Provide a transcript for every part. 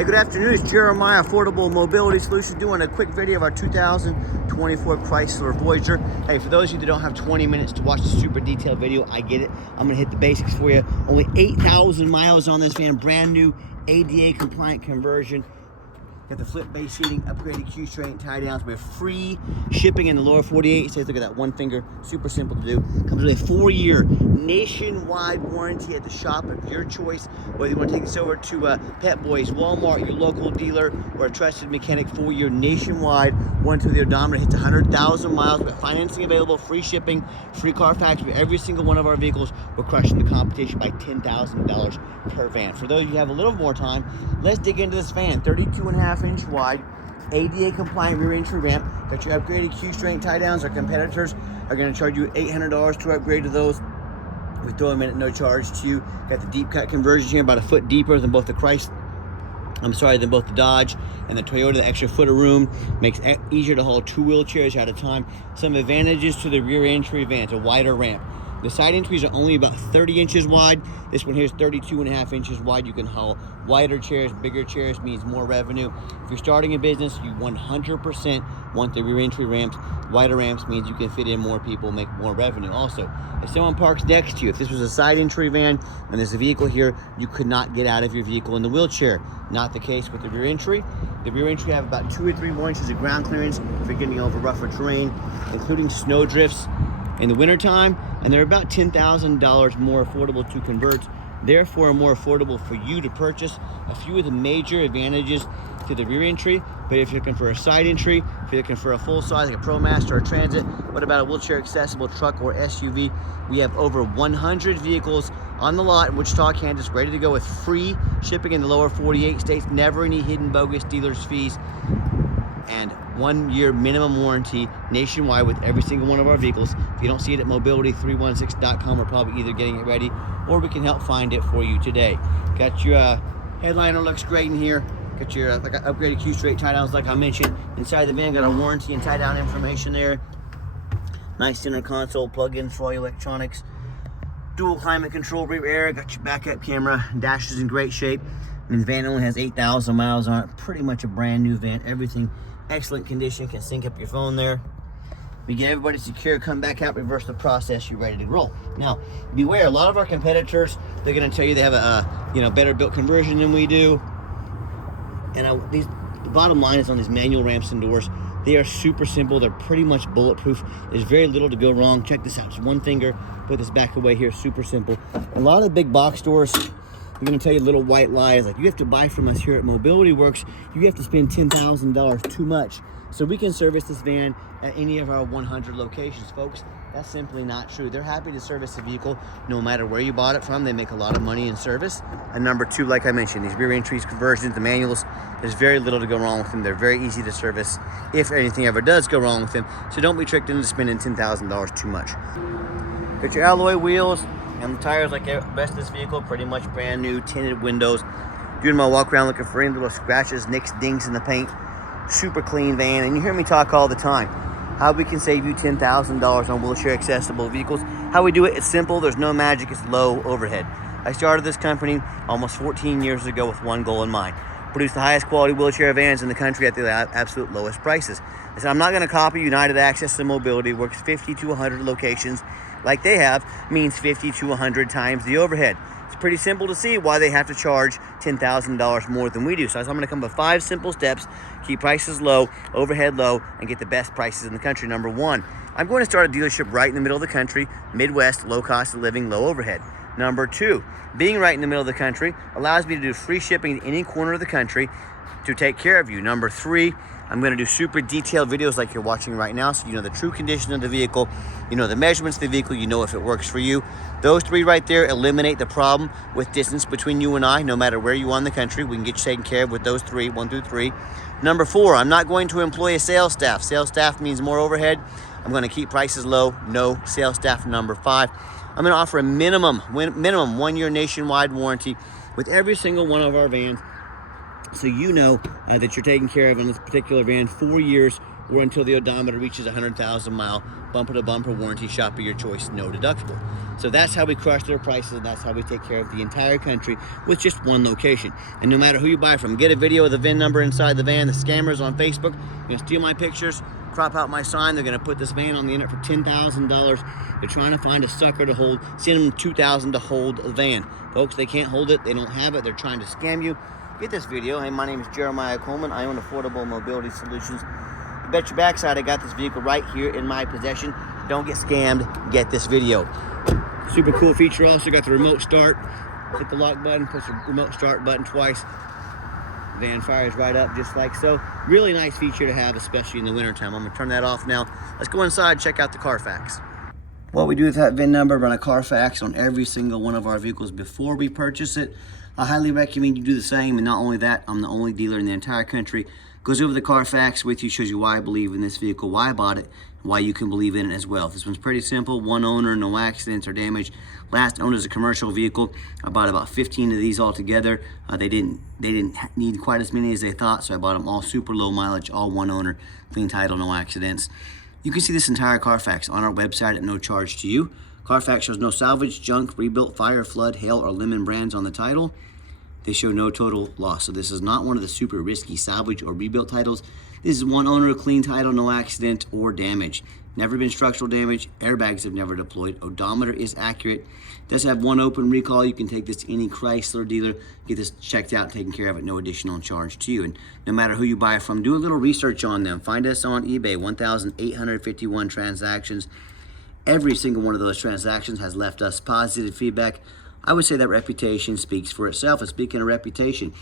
Hey, good afternoon. It's Jeremiah, Affordable Mobility Solutions, doing a quick video of our 2024 Chrysler Voyager. Hey, for those of you that don't have 20 minutes to watch the super detailed video, I get it. I'm gonna hit the basics for you. Only 8,000 miles on this van, brand new ADA compliant conversion. Got the flip base seating, upgraded Q-strain tie downs. We have free shipping in the lower 48. It says, look at that one finger, super simple to do. Comes with a 4-year nationwide warranty at the shop of your choice. Whether you want to take this over to Pet Boys, Walmart, your local dealer, or a trusted mechanic, 4-year nationwide warranty with the odometer. Hits 100,000 miles. We have financing available, free shipping, free Carfax with every single one of our vehicles. We're crushing the competition by $10,000 per van. For those of you who have a little more time, let's dig into this van. 32.5-inch wide, ADA compliant rear entry ramp. Got your upgraded Q-strain tie downs. Our competitors are going to charge you $800 to upgrade to those. We throw them in at no charge to you. Got the deep cut conversion here, about a foot deeper than both the than both the Dodge and the Toyota. The extra foot of room makes it easier to haul 2 wheelchairs at a time. Some advantages to the rear entry van: it's a wider ramp. The side entries are only about 30 inches wide. This one here is 32.5 inches wide. You can haul wider chairs, bigger chairs, means more revenue. If you're starting a business, you 100% want the rear entry ramps. Wider ramps means you can fit in more people, make more revenue. Also, if someone parks next to you, if this was a side entry van and there's a vehicle here, you could not get out of your vehicle in the wheelchair. Not the case with the rear entry. The rear entry have about 2 or 3 more inches of ground clearance if you're getting over rougher terrain, including snow drifts in the wintertime, and they're about $10,000 more affordable to convert, therefore more affordable for you to purchase. A few of the major advantages to the rear entry, but if you're looking for a side entry, if you're looking for a full size like a ProMaster or a Transit, what about a wheelchair accessible truck or SUV? We have over 100 vehicles on the lot in Wichita, Kansas, ready to go with free shipping in the lower 48 states, never any hidden bogus dealers fees, and 1-year minimum warranty nationwide with every single one of our vehicles. If you don't see it at mobility316.com, we're probably either getting it ready or we can help find it for you today. Got your headliner, looks great in here. Got your like upgraded Q-straight tie downs like I mentioned. Inside the van, got our warranty and tie down information there. Nice center console, plug-ins for all your electronics. Dual climate control, rear air. Got your backup camera. Dash is in great shape. I mean, the van only has 8,000 miles on it. Pretty much a brand new van. Everything excellent condition. Can sync up your phone there. We get everybody secure, come back out, reverse the process, you're ready to roll. Now, beware, a lot of our competitors, they're gonna tell you they have a better built conversion than we do. And the bottom line is on these manual ramps and doors, they are super simple. They're pretty much bulletproof. There's very little to go wrong. Check this out, just one finger, put this back away here, super simple. A lot of the big box stores, I'm going to tell you little white lies, like you have to buy from us here at Mobility Works, you have to spend $10,000 too much so we can service this van at any of our 100 locations. Folks, that's simply not true. They're happy to service the vehicle no matter where you bought it from. They make a lot of money in service. And number 2, like I mentioned, these rear entries, conversions, the manuals, there's very little to go wrong with them. They're very easy to service if anything ever does go wrong with them. So don't be tricked into spending $10,000 too much. Got your alloy wheels and the tires like the rest of this vehicle, pretty much brand new, tinted windows. Doing my walk around looking for any little scratches, nicks, dings in the paint. Super clean van, and you hear me talk all the time how we can save you $10,000 on wheelchair accessible vehicles. How we do it, it's simple. There's no magic. It's low overhead. I started this company almost 14 years ago with one goal in mind: produce the highest quality wheelchair vans in the country at the absolute lowest prices. I said, I'm not going to copy United Access and Mobility Works 50 to 100 locations like they have, means 50 to 100 times the overhead. It's pretty simple to see why they have to charge $10,000 more than we do. So I'm going to come with 5 simple steps: keep prices low, overhead low, and get the best prices in the country. Number 1, I'm going to start a dealership right in the middle of the country, Midwest, low cost of living, low overhead. Number 2, being right in the middle of the country allows me to do free shipping in any corner of the country to take care of you. Number 3, I'm going to do super detailed videos like you're watching right now, so you know the true condition of the vehicle, you know the measurements of the vehicle, you know if it works for you. Those 3 right there eliminate the problem with distance between you and I. No matter where you are in the country, we can get you taken care of with those 3, 1 through 3. Number 4, I'm not going to employ a sales staff. Sales staff means more overhead. I'm going to keep prices low, no sales staff. Number 5, I'm going to offer a minimum 1-year nationwide warranty with every single one of our vans, so you know that you're taken care of on this particular van. 4 years or until the odometer reaches 100,000 mile bumper to bumper warranty shop of your choice, no deductible. So that's how we crush their prices, and that's how we take care of the entire country with just one location. And no matter who you buy from, get a video of the VIN number inside the van. The scammers on Facebook, you can steal my pictures, crop out my sign. They're gonna put this van on the internet for $10,000. They're trying to find a sucker to hold, send them $2,000 to hold a van. Folks, they can't hold it, they don't have it, they're trying to scam you. Get this video. Hey, my name is Jeremiah Coleman. I own Affordable Mobility Solutions. You bet your backside I got this vehicle right here in my possession. Don't get scammed, get this video. Super cool feature, also got the remote start. Hit the lock button, push the remote start button twice. Van fires right up just like so. Really nice feature to have, especially in the wintertime. I'm gonna turn that off now. Let's go inside, check out the Carfax. What we do with that VIN number, run a Carfax on every single one of our vehicles before we purchase it. I highly recommend you do the same, and not only that, I'm the only dealer in the entire country. Goes over the Carfax with you, shows you why I believe in this vehicle, why I bought it, and why you can believe in it as well. This one's pretty simple, one owner, no accidents or damage. Last owned as a commercial vehicle. I bought about 15 of these all together. They didn't need quite as many as they thought, so I bought them all super low mileage, all one owner, clean title, no accidents. You can see this entire Carfax on our website at no charge to you. Carfax shows no salvage, junk, rebuilt, fire, flood, hail, or lemon brands on the title. They show no total loss. So this is not one of the super risky salvage or rebuilt titles. This is one owner, clean title, no accident or damage. Never been structural damage. Airbags have never deployed. Odometer is accurate. Does have one open recall. You can take this to any Chrysler dealer, get this checked out, taken care of at no additional charge to you. And no matter who you buy from, do a little research on them. Find us on eBay, 1,851 transactions. Every single one of those transactions has left us positive feedback. I would say that reputation speaks for itself. And speaking of reputation,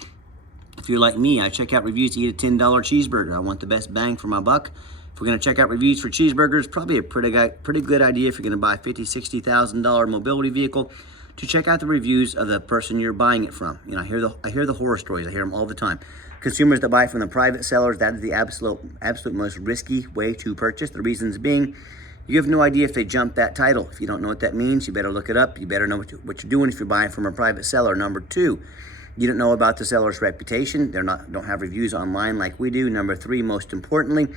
if you're like me, I check out reviews to eat a $10 cheeseburger. I want the best bang for my buck. If we're gonna check out reviews for cheeseburgers, probably a pretty good idea if you're gonna buy a $50,000, $60,000 mobility vehicle, to check out the reviews of the person you're buying it from. You know, I hear the horror stories. I hear them all the time. Consumers that buy from the private sellers, that is the absolute most risky way to purchase. The reasons being, you have no idea if they jumped that title. If you don't know what that means, you better look it up. You better know what you're doing if you're buying from a private seller. Number two, you don't know about the seller's reputation. Don't have reviews online like we do. Number three, most importantly,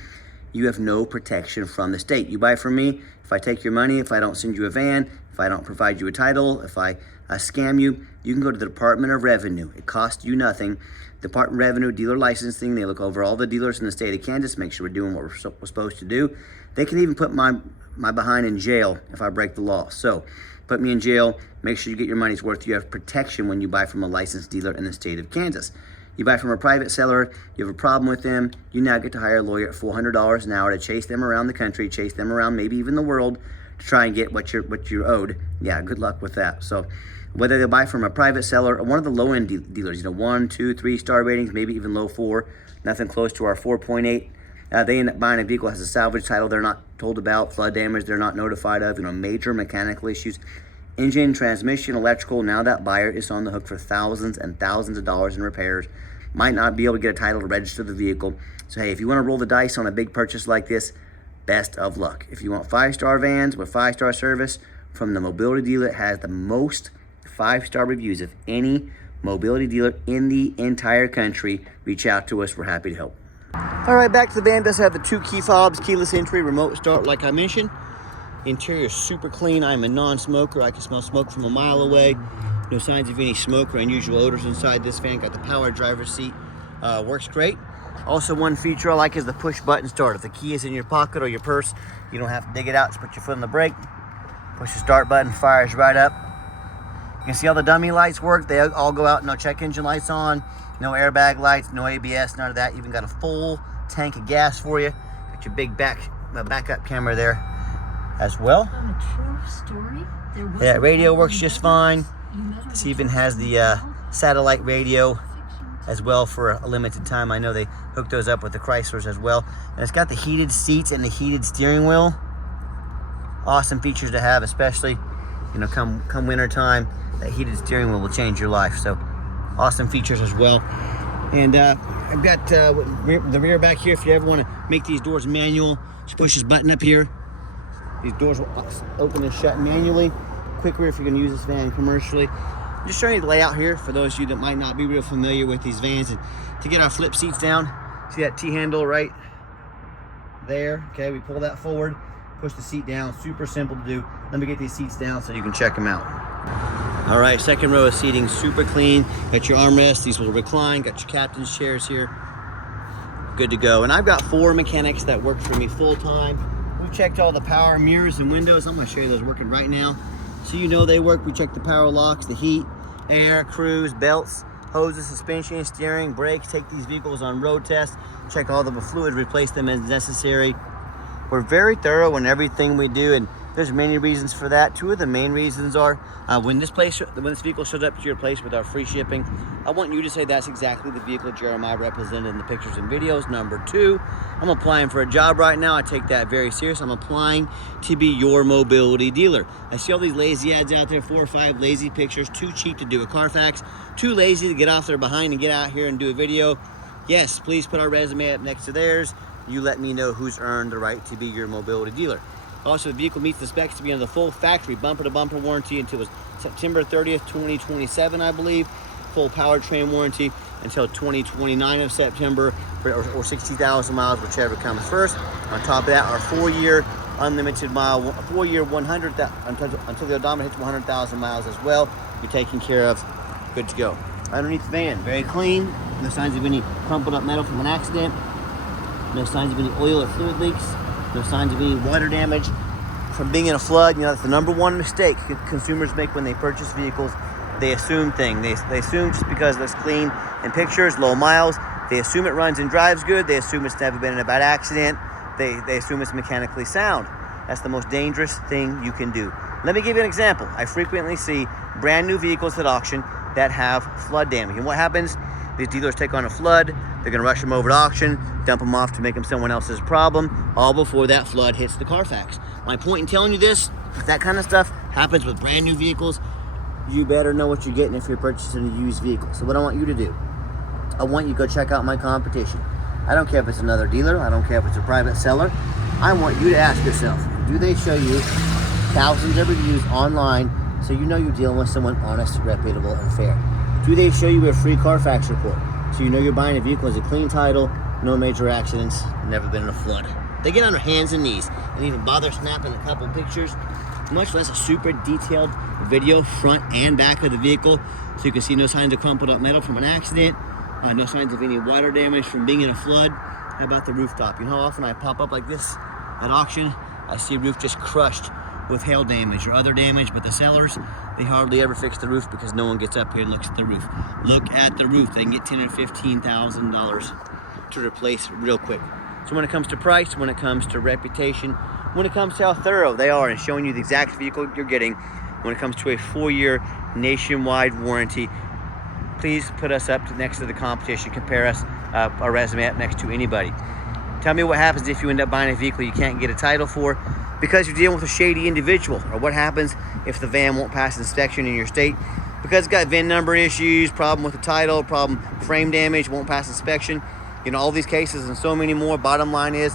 you have no protection from the state. You buy from me, if I take your money, if I don't send you a van, if I don't provide you a title, if I scam you, you can go to the Department of Revenue. It costs you nothing. Department of Revenue, dealer licensing, they look over all the dealers in the state of Kansas, make sure we're doing what we're supposed to do. They can even put my behind in jail if I break the law. So put me in jail, make sure you get your money's worth. You have protection when you buy from a licensed dealer in the state of Kansas. You buy from a private seller, you have a problem with them, you now get to hire a lawyer at $400 an hour to chase them around the country, chase them around maybe even the world, to try and get what you're owed. Yeah, good luck with that. So whether they buy from a private seller or one of the low-end dealers, you know, 1, 2, 3 star ratings, maybe even low 4, nothing close to our 4.8. They end up buying a vehicle that has a salvage title they're not told about, flood damage they're not notified of, you know, major mechanical issues, engine, transmission, electrical. Now that buyer is on the hook for thousands and thousands of dollars in repairs. Might not be able to get a title to register the vehicle. So hey, if you want to roll the dice on a big purchase like this, best of luck. If you want 5-star vans with 5-star service from the mobility dealer that has the most 5-star reviews of any mobility dealer in the entire country, reach out to us. We're happy to help. All right, back to the van. Does have the 2 key fobs, keyless entry, remote start like I mentioned. Interior is super clean. I'm a non-smoker. I can smell smoke from a mile away. No signs of any smoke or unusual odors inside this van. Got the power driver's seat. Works great. Also, one feature I like is the push button start. If the key is in your pocket or your purse, you don't have to dig it out. Just put your foot on the brake. Push the start button, fires right up. You can see all the dummy lights work. They all go out. No check engine lights on. No airbag lights, no ABS, none of that. Even got a full tank of gas for you. Got your big backup camera there as well. Yeah, radio works just fine. This even has the satellite radio as well for a limited time. I know they hooked those up with the Chryslers as well. And it's got the heated seats and the heated steering wheel. Awesome features to have, especially, you know, come winter time. That heated steering wheel will change your life. So awesome features as well. And I've got the rear back here. If you ever want to make these doors manual, just push this button up here. These doors will open and shut manually. Quick rear if you're going to use this van commercially. I'm just showing you the layout here for those of you that might not be real familiar with these vans. And to get our flip seats down, see that T-handle right there. Okay, we pull that forward, push the seat down. Super simple to do. Let me get these seats down so you can check them out. All right, second row of seating, super clean. Got your armrests, these will recline. Got your captain's chairs here. Good to go. And I've got 4 mechanics that work for me full time. We've checked all the power mirrors and windows. I'm gonna show you those working right now. So you know they work. We check the power locks, the heat, air, cruise, belts, hoses, suspension, steering, brakes. Take these vehicles on road tests. Check all the fluid, replace them as necessary. We're very thorough in everything we do, and there's many reasons for that. 2 of the main reasons are when this vehicle shows up to your place with our free shipping, I want you to say that's exactly the vehicle Jeremiah represented in the pictures and videos. Number 2, I'm applying for a job right now. I take that very serious. I'm applying to be your mobility dealer. I see all these lazy ads out there, 4 or 5 lazy pictures, too cheap to do a Carfax, too lazy to get off their behind and get out here and do a video. Yes, please put our resume up next to theirs. You let me know who's earned the right to be your mobility dealer. Also, the vehicle meets the specs to be under the full factory bumper-to-bumper warranty until September 30th, 2027, I believe. Full powertrain warranty until 2029 of September, or 60,000 miles, whichever comes first. On top of that, our 4-year unlimited mile, 4-year 100, until the odometer hits 100,000 miles as well. You're taken care of, good to go. Underneath the van, very clean. No signs of any crumpled up metal from an accident. No signs of any oil or fluid leaks. No signs of any water damage from being in a flood. You know, that's the number 1 mistake consumers make when they purchase vehicles. They assume things. They assume just because it's clean in pictures, low miles, they assume it runs and drives good. They assume it's never been in a bad accident. They assume it's mechanically sound. That's the most dangerous thing you can do. Let me give you an example. I frequently see brand new vehicles at auction that have flood damage. And what happens? These dealers take on a flood, they're gonna rush them over to auction, dump them off to make them someone else's problem, all before that flood hits the Carfax. My point in telling you this, if that kind of stuff happens with brand new vehicles, you better know what you're getting if you're purchasing a used vehicle. So what I want you to do, I want you to go check out my competition. I don't care if it's another dealer, I don't care if it's a private seller. I want you to ask yourself, do they show you thousands of reviews online so you know you're dealing with someone honest, reputable, and fair? Do they show you a free Carfax report so you know you're buying a vehicle as a clean title, no major accidents, never been in a flood? They get on their hands and knees and even bother snapping a couple pictures, much less a super detailed video front and back of the vehicle so you can see no signs of crumpled up metal from an accident, no signs of any water damage from being in a flood. How about the rooftop? You know how often I pop up like this at auction? I see a roof just crushed with hail damage or other damage, but the sellers, they hardly ever fix the roof because no one gets up here and looks at the roof. Look at the roof. They can get $10,000 or $15,000 to replace real quick. So when it comes to price, when it comes to reputation, when it comes to how thorough they are in showing you the exact vehicle you're getting, when it comes to a 4-year nationwide warranty, please put us up next to the competition. Compare us, our resume up next to anybody. Tell me what happens if you end up buying a vehicle you can't get a title for because you're dealing with a shady individual, or what happens if the van won't pass inspection in your state because it's got VIN number issues, problem with the title, problem frame damage, won't pass inspection. You know, all these cases and so many more. Bottom line is,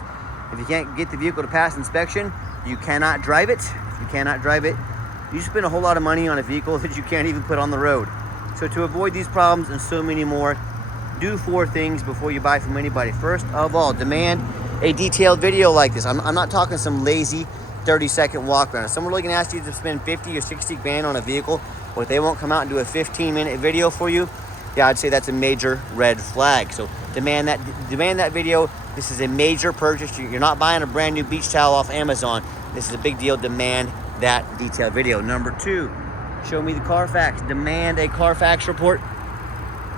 if you can't get the vehicle to pass inspection, you cannot drive it. If you cannot drive it, you spend a whole lot of money on a vehicle that you can't even put on the road. So to avoid these problems and so many more, do 4 things before you buy from anybody. First of all, demand a detailed video like this. I'm not talking some lazy 30-second walk around. If someone really gonna ask you to spend 50 or 60 grand on a vehicle, but they won't come out and do a 15-minute video for you, yeah, I'd say that's a major red flag. So demand that video. This is a major purchase. You're not buying a brand new beach towel off Amazon. This is a big deal. Demand that detailed video. Number 2, show me the Carfax. Demand a Carfax report.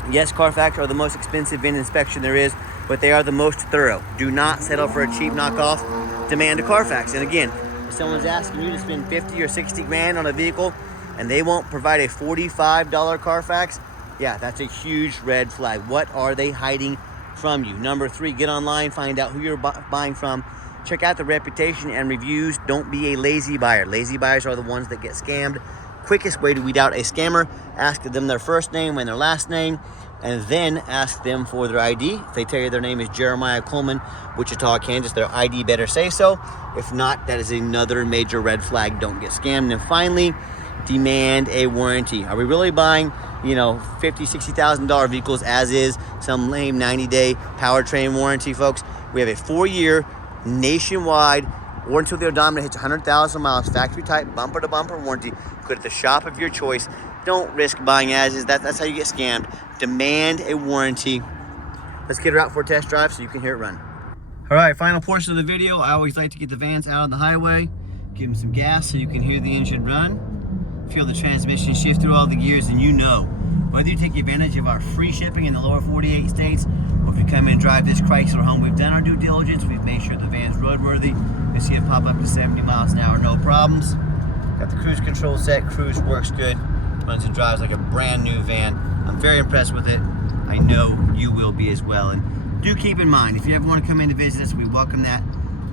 Yes, Carfax are the most expensive VIN inspection there is, but they are the most thorough. Do not settle for a cheap knockoff. Demand a Carfax. And again, if someone's asking you to spend 50 or 60 grand on a vehicle and they won't provide a $45 Carfax, yeah, that's a huge red flag. What are they hiding from you? Number 3, get online, find out who you're buying from. Check out the reputation and reviews. Don't be a lazy buyer. Lazy buyers are the ones that get scammed. Quickest way to weed out a scammer, ask them their first name and their last name, and then ask them for their ID. If they tell you their name is Jeremiah Coleman, Wichita, Kansas, their ID better say so. If not, that is another major red flag. Don't get scammed. And finally, demand a warranty. Are we really buying, you know, $50,000, $60,000 vehicles as is, some lame 90-day powertrain warranty, folks? We have a 4-year nationwide, or until the odometer hits 100,000 miles, factory type, bumper to bumper warranty. Put at the shop of your choice. Don't risk buying as is. That's how you get scammed. Demand a warranty. Let's get her out for a test drive so you can hear it run. All right, final portion of the video. I always like to get the vans out on the highway, give them some gas so you can hear the engine run, feel the transmission shift through all the gears, and you know, whether you take advantage of our free shipping in the lower 48 states, or if you come in and drive this Chrysler home, we've done our due diligence. We've made sure the van's roadworthy. You see it pop up to 70 miles an hour, no problems. Got the cruise control set. Cruise works good. Runs and drives like a brand new van. I'm very impressed with it. I know you will be as well. And do keep in mind, if you ever want to come in to visit us, we welcome that.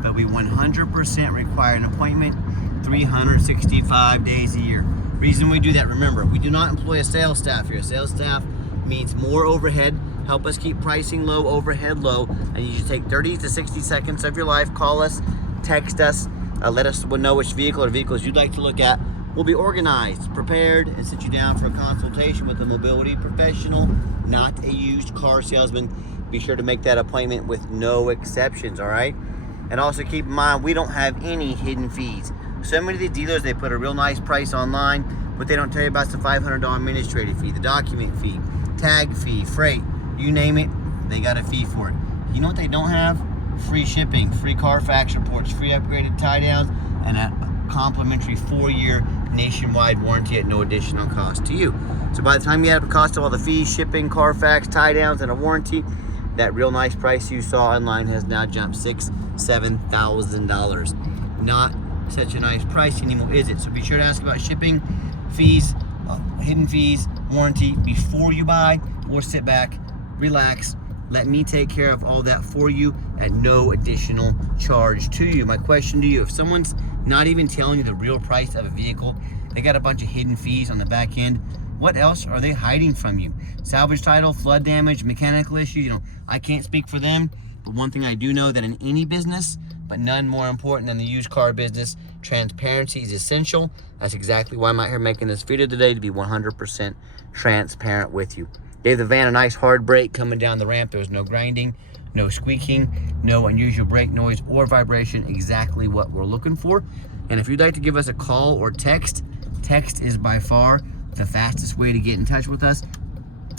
But we 100% require an appointment 365 days a year. Reason we do that, remember, we do not employ a sales staff here. Sales staff means more overhead. Help us keep pricing low, overhead low. And you should take 30 to 60 seconds of your life. Call us, text us, let us know which vehicle or vehicles you'd like to look at. We'll be organized, prepared, and sit you down for a consultation with a mobility professional, not a used car salesman. Be sure to make that appointment with no exceptions, all right? And also keep in mind, we don't have any hidden fees. So many of these dealers, they put a real nice price online, but they don't tell you about the $500 administrative fee, the document fee, tag fee, freight, you name it, they got a fee for it. You know what they don't have? Free shipping, free Carfax reports, free upgraded tie downs, and a complimentary 4-year nationwide warranty at no additional cost to you. So by the time you add up the cost of all the fees, shipping, Carfax, tie downs, and a warranty, that real nice price you saw online has now jumped $6,000-$7,000. Not such a nice price anymore, is it? So be sure to ask about shipping, fees, hidden fees, warranty before you buy, or sit back, relax, let me take care of all that for you at no additional charge to you. My question to you, if someone's not even telling you the real price of a vehicle, they got a bunch of hidden fees on the back end, what else are they hiding from you? Salvage title, flood damage, mechanical issues, you know, I can't speak for them, but one thing I do know that in any business, but none more important than the used car business, transparency is essential. That's exactly why I'm out here making this video today, to be 100% transparent with you. Gave the van a nice hard brake coming down the ramp. There was no grinding, no squeaking, no unusual brake noise or vibration, exactly what we're looking for. And if you'd like to give us a call or text is by far the fastest way to get in touch with us.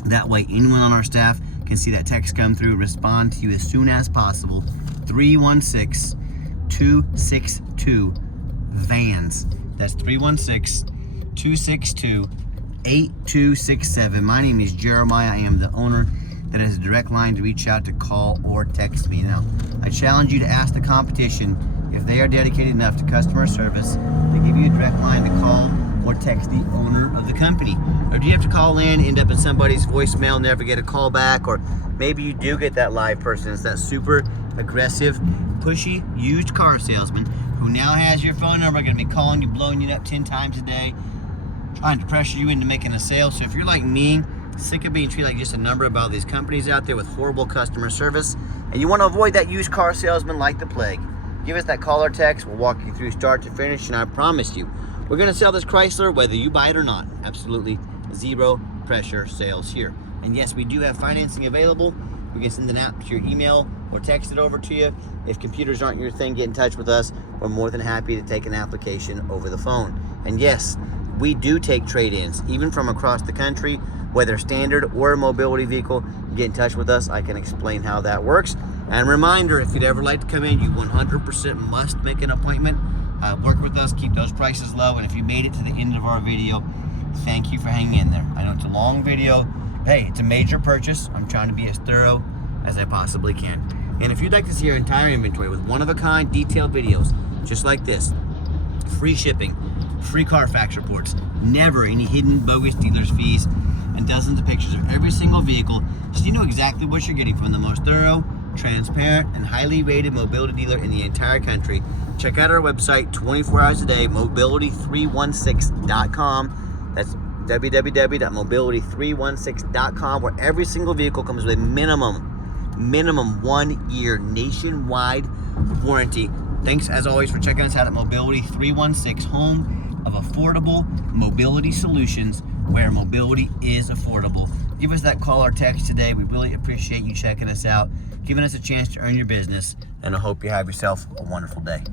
That way anyone on our staff can see that text come through, respond to you as soon as possible. 316-262-VANS. That's 316-262-8267. My name is Jeremiah. I am the owner. That is a direct line to reach out, to call, or text me. Now, I challenge you to ask the competition if they are dedicated enough to customer service to give you a direct line to call or text the owner of the company. Or do you have to call in, end up in somebody's voicemail, never get a call back? Or maybe you do get that live person. It's that super aggressive, pushy, used car salesman who now has your phone number, going to be calling you, blowing you up 10 times a day, trying to pressure you into making a sale. So if you're like me, sick of being treated like just a number by all these companies out there with horrible customer service, and you want to avoid that used car salesman like the plague, give us that call or text. We'll walk you through start to finish, and I promise you, we're going to sell this Chrysler whether you buy it or not. Absolutely zero pressure sales here. And yes, we do have financing available. We can send an app to your email or text it over to you. If computers aren't your thing, get in touch with us. We're more than happy to take an application over the phone. And yes, we do take trade-ins, even from across the country, whether standard or a mobility vehicle. Get in touch with us. I can explain how that works. And reminder, if you'd ever like to come in, you 100% must make an appointment. Work with us, keep those prices low. And if you made it to the end of our video, thank you for hanging in there. I know it's a long video. Hey, it's a major purchase. I'm trying to be as thorough as I possibly can. And if you'd like to see our entire inventory with one-of-a-kind detailed videos, just like this, free shipping, free Carfax reports, never any hidden bogus dealer's fees, and dozens of pictures of every single vehicle, so you know exactly what you're getting from the most thorough, transparent, and highly rated mobility dealer in the entire country. Check out our website 24 hours a day, mobility316.com. That's www.mobility316.com, where every single vehicle comes with a minimum 1 year nationwide warranty. Thanks as always for checking us out at Mobility 316, home of affordable mobility solutions where mobility is affordable. Give us that call or text today. We really appreciate you checking us out, giving us a chance to earn your business, and I hope you have yourself a wonderful day.